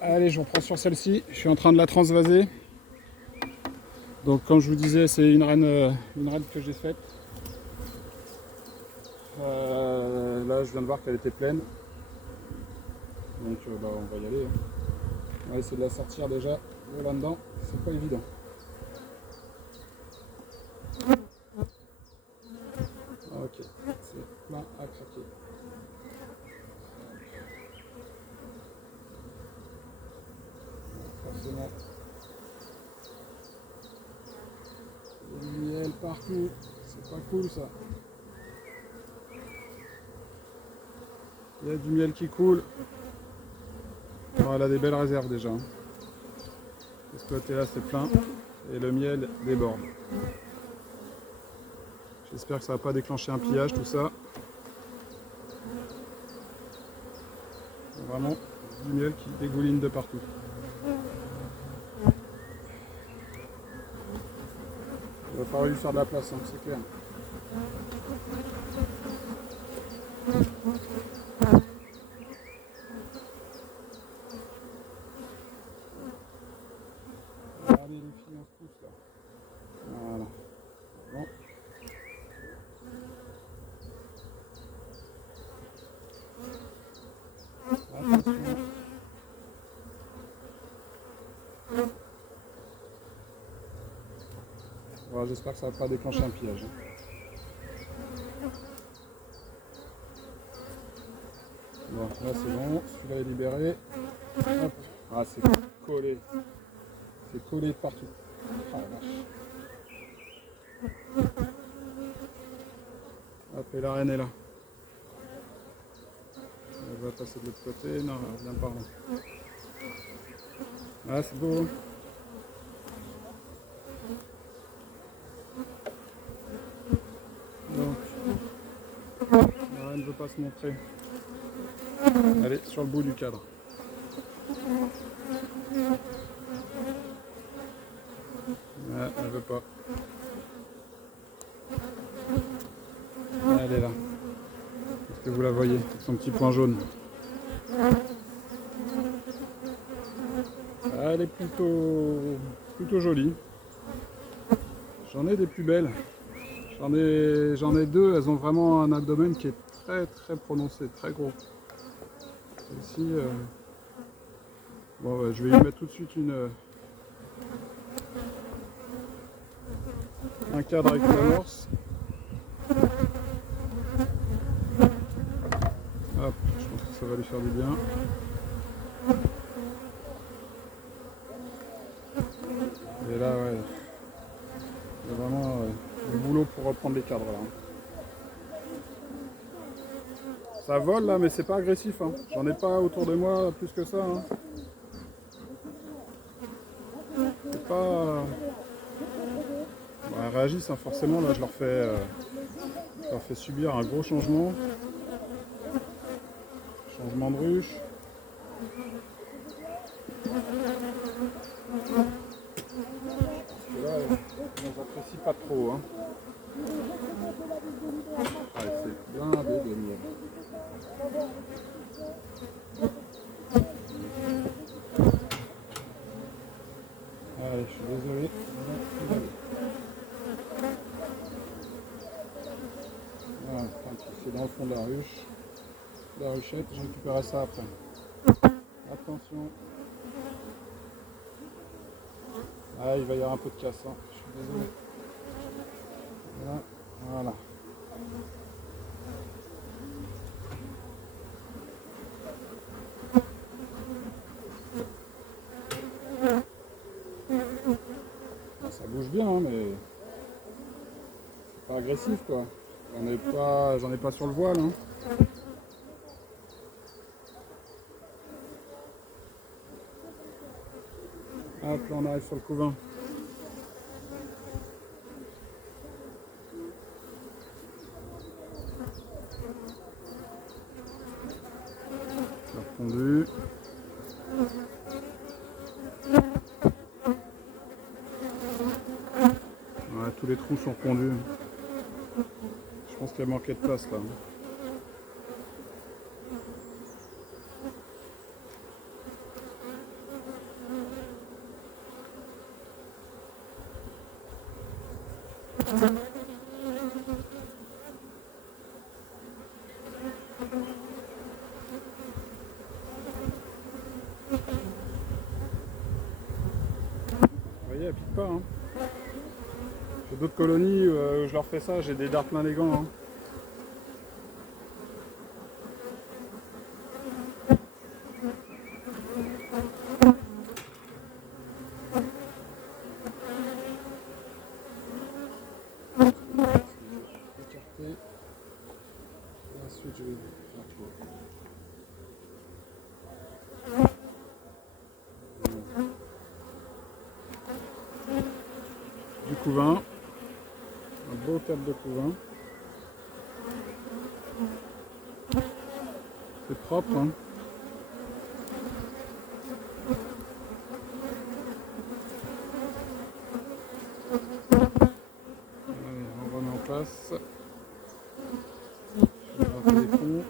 Allez, je reprends sur celle-ci. Je suis en train de la transvaser. Donc, comme je vous disais, c'est une reine que j'ai faite. Là, je viens de voir qu'elle était pleine. Donc, on va y aller. On va essayer de la sortir déjà. Là-dedans, c'est pas évident. Ok, c'est plein à craquer. Forcément. Il y a du miel partout. C'est pas cool ça. Il y a du miel qui coule. Alors, elle a des belles réserves déjà. De ce côté-là, c'est plein. Et le miel déborde. J'espère que ça va pas déclencher un pillage tout ça. Vraiment du miel qui dégouline de partout. Il va falloir lui faire de la place, hein, c'est clair. Regardez les filles, on se pousse là. Voilà. Bon. Attention. Bon, j'espère que ça va pas déclencher un piège. Bon, là c'est bon, celui-là est libéré. Hop. Ah, c'est collé. C'est collé de partout. Ah la vache. Hop, et la reine est là. Elle va passer de l'autre côté. Non, elle vient par là. Ah, c'est beau. Donc, la reine ne veut pas se montrer. Allez, sur le bout du cadre. Ouais, elle veut pas. Elle est là. Est-ce que vous la voyez avec son petit point jaune? Elle est plutôt jolie. J'en ai des plus belles. J'en ai deux, elles ont vraiment un abdomen qui est très prononcé, très gros. Celle-ci, bon, ouais, je vais lui mettre tout de suite un cadre avec une amorce. Hop, je pense que ça va lui faire du bien. Et là, ouais, il y a vraiment du boulot pour reprendre les cadres là. Ça vole là, mais c'est pas agressif. Hein. J'en ai pas autour de moi plus que ça. Hein. C'est pas. Bon, elles réagissent hein, forcément. Là, je leur fais subir un gros changement. Changement de ruche. Parce que là, elles n'apprécient pas trop. Hein. Ouais, c'est blindé de miel. Allez, je suis désolé. Voilà, c'est dans le fond de la ruche. La ruchette, je récupérerai ça après. Attention. Ah, il va y avoir un peu de casse. Hein. Je suis désolé. Voilà. Voilà. Ça bouge bien, hein, mais c'est pas agressif quoi. J'en ai pas sur le voile. Hein. Hop, là on arrive sur le couvain. C'est refondu. Ouais, tous les trous sont pondus. Je pense qu'il y a manqué de place là. Vous voyez, elle pique pas. Hein. J'ai d'autres colonies où je leur fais ça, j'ai des dards plein les gants. Hein. Écarter. Et ensuite je vais faire du couvain. Un beau cadre de couvain. C'est propre. Hein. Allez, on remet en place. Je vais gratter les fonds.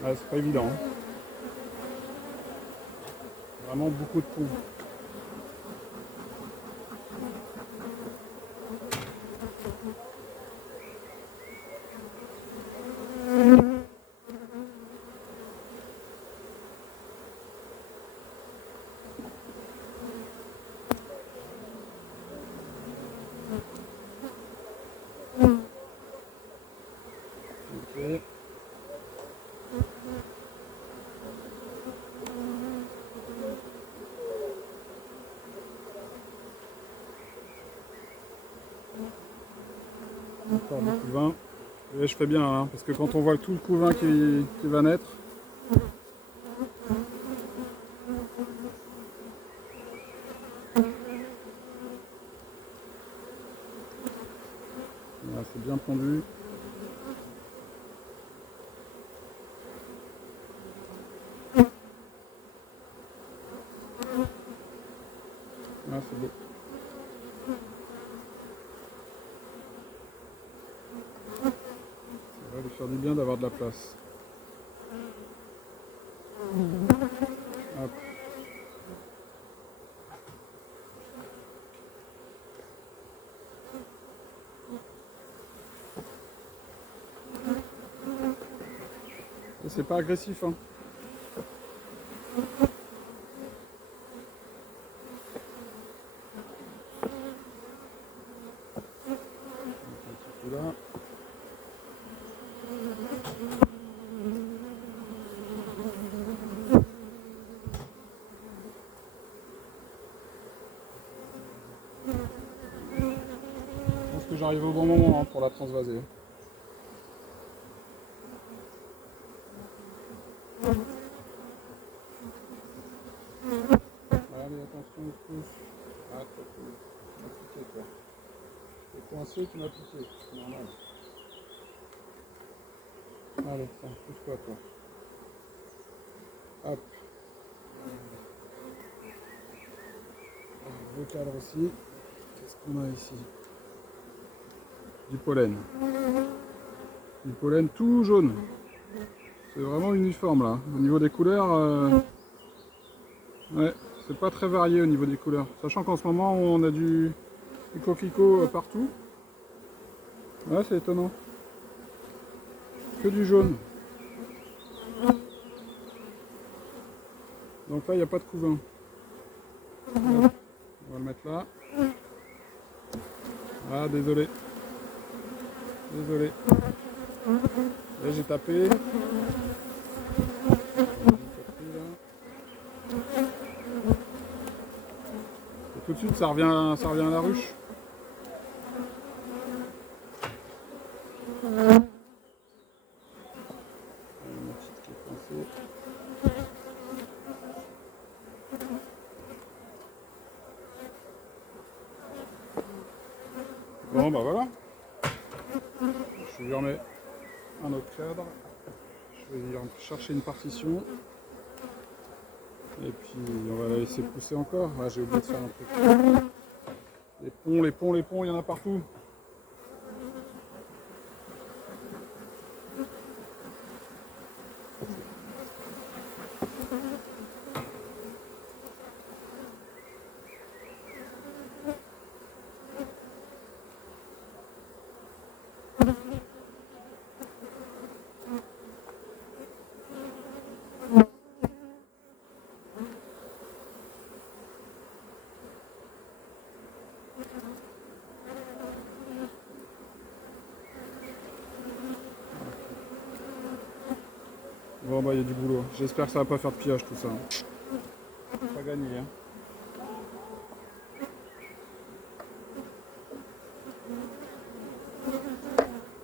Ouais, c'est pas évident. Hein. Vraiment beaucoup de fonds. Okay. Encore du couvain. Et je fais bien hein, parce que quand on voit tout le couvain qui va naître, là, c'est bien pondu. Ah, c'est beau. Ça va lui faire du bien d'avoir de la place. Hop. Et c'est pas agressif. Hein. Un petit coup là. Je pense que j'arrive au bon moment hein, pour la transvaser. Allez, attention, il pousse. Ah, tu m'as poussé, toi. T'es coincé, tu m'as poussé. C'est normal. Allez, tiens, pousse-toi, toi. Hop. Beau cadre aussi. Qu'est-ce qu'on a ici? Du pollen. Du pollen tout jaune. C'est vraiment uniforme là. Au niveau des couleurs, ouais, c'est pas très varié au niveau des couleurs. Sachant qu'en ce moment on a du coquelicot partout. Ouais, c'est étonnant. Que du jaune. Donc là, il n'y a pas de couvain. On va le mettre là. Ah, désolé. Désolé. Là, j'ai tapé. Et tout de suite, ça revient à la ruche. Ma petite qui est coincée. Bon bah voilà. Je lui remets un autre cadre. Je vais lui chercher une partition. Et puis on va la laisser pousser encore. Ah, j'ai oublié de faire un truc. Les ponts, il y en a partout. Bon bah il y a du boulot. J'espère que ça va pas faire de pillage tout ça. Pas gagné hein.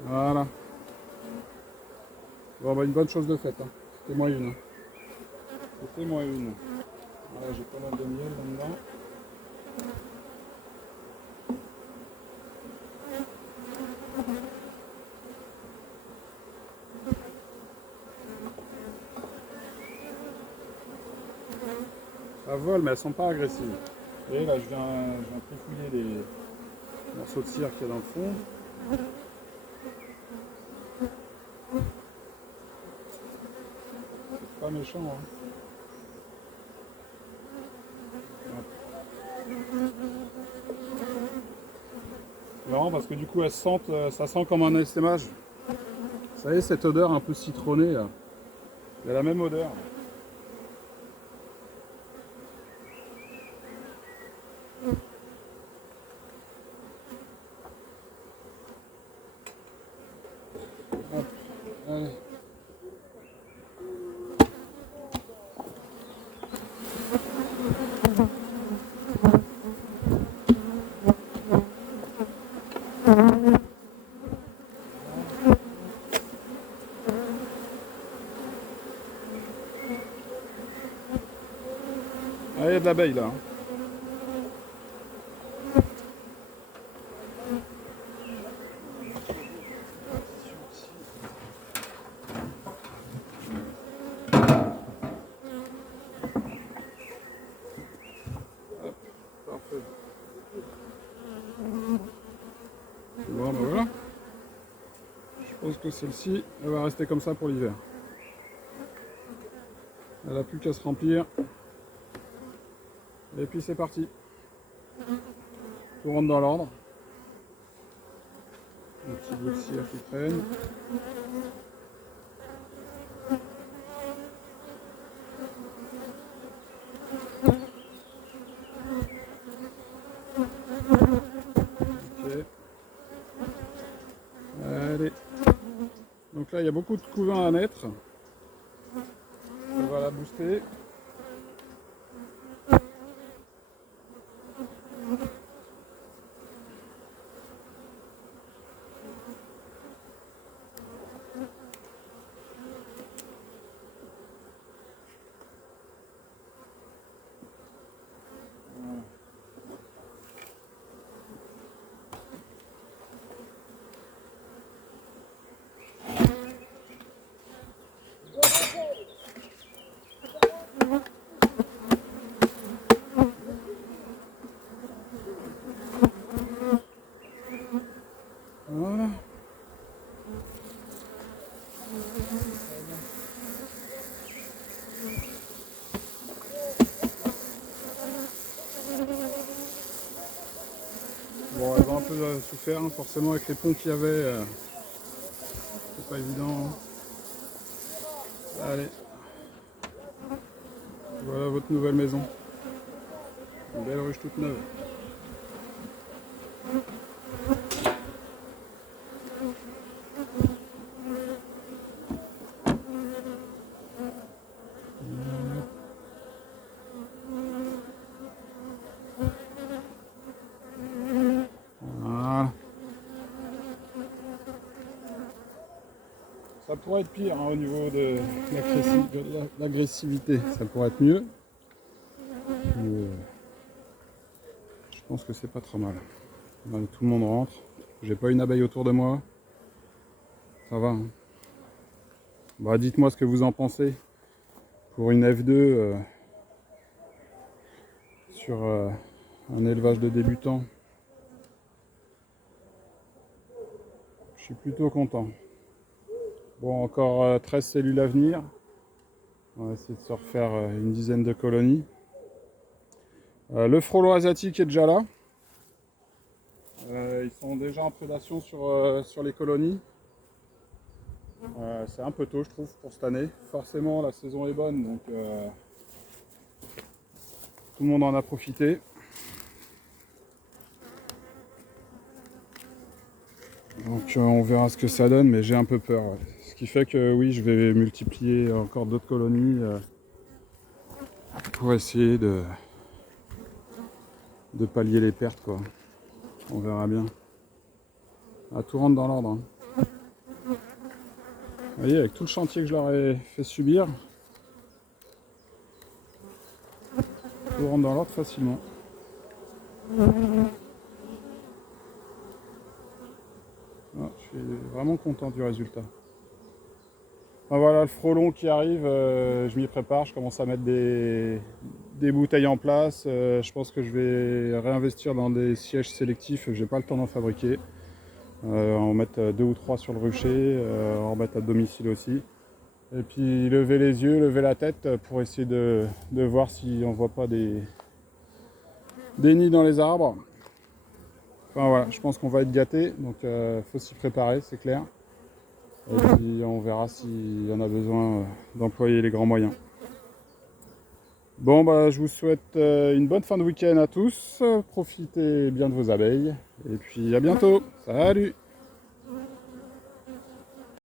Voilà. Bon bah une bonne chose de faite. Hein. C'était moins une. C'était moins une. Voilà, j'ai pas mal de miel là-dedans. Ça vole mais elles sont pas agressives. Et là je viens trifouiller les morceaux de cire qu'il y a dans le fond. C'est pas méchant hein. Non parce que du coup elles sentent, ça sent comme un essaimage. Vous savez cette odeur un peu citronnée là. Il y a la même odeur. Hop, allez. Ah, il y a de l'abeille là. Hop, parfait. Bon, ben voilà. Je pense que celle-ci, elle va rester comme ça pour l'hiver. Elle n'a plus qu'à se remplir. Et puis c'est parti. Tout rentre dans l'ordre. Un petit bout de cire qui traîne. Ok. Allez. Donc là, il y a beaucoup de couvains à mettre. On va la booster. Voilà. Bon, elle va un peu souffert, hein, forcément avec les ponts qu'il y avait. C'est pas évident. Allez. Voilà votre nouvelle maison. Une belle ruche toute neuve. Voilà. Ça pourrait être pire hein, au niveau de l'agressivité. Ça pourrait être mieux. Mais, je pense que c'est pas trop mal. Allez, tout le monde rentre. J'ai pas une abeille autour de moi. Ça va. Hein. Bah, dites-moi ce que vous en pensez. Pour une F2 sur un élevage de débutants. Je suis plutôt content. Bon, encore 13 cellules à venir. On va essayer de se refaire une dizaine de colonies. Le frelon asiatique est déjà là. Ils sont déjà en prédation sur les colonies. C'est un peu tôt, je trouve, pour cette année. Forcément, la saison est bonne, donc tout le monde en a profité. Donc on verra ce que ça donne, mais j'ai un peu peur. Ouais. Ce qui fait que oui, je vais multiplier encore d'autres colonies pour essayer de pallier les pertes, quoi. On verra bien. Ah, tout rentre dans l'ordre. Hein. Vous voyez, avec tout le chantier que je leur ai fait subir, tout rentre dans l'ordre facilement. Ah, je suis vraiment content du résultat. Ah, voilà le frelon qui arrive, je m'y prépare, je commence à mettre des bouteilles en place. Je pense que je vais réinvestir dans des sièges sélectifs, j'ai pas le temps d'en fabriquer. En mettre 2 ou 3 sur le rucher, en mettre à domicile aussi. Et puis lever les yeux, lever la tête pour essayer de voir si on voit pas des nids dans les arbres. Enfin voilà, je pense qu'on va être gâté, donc faut s'y préparer, c'est clair. Et puis on verra s'il y en a besoin d'employer les grands moyens. Bon bah je vous souhaite une bonne fin de week-end à tous, profitez bien de vos abeilles, et puis à bientôt, salut!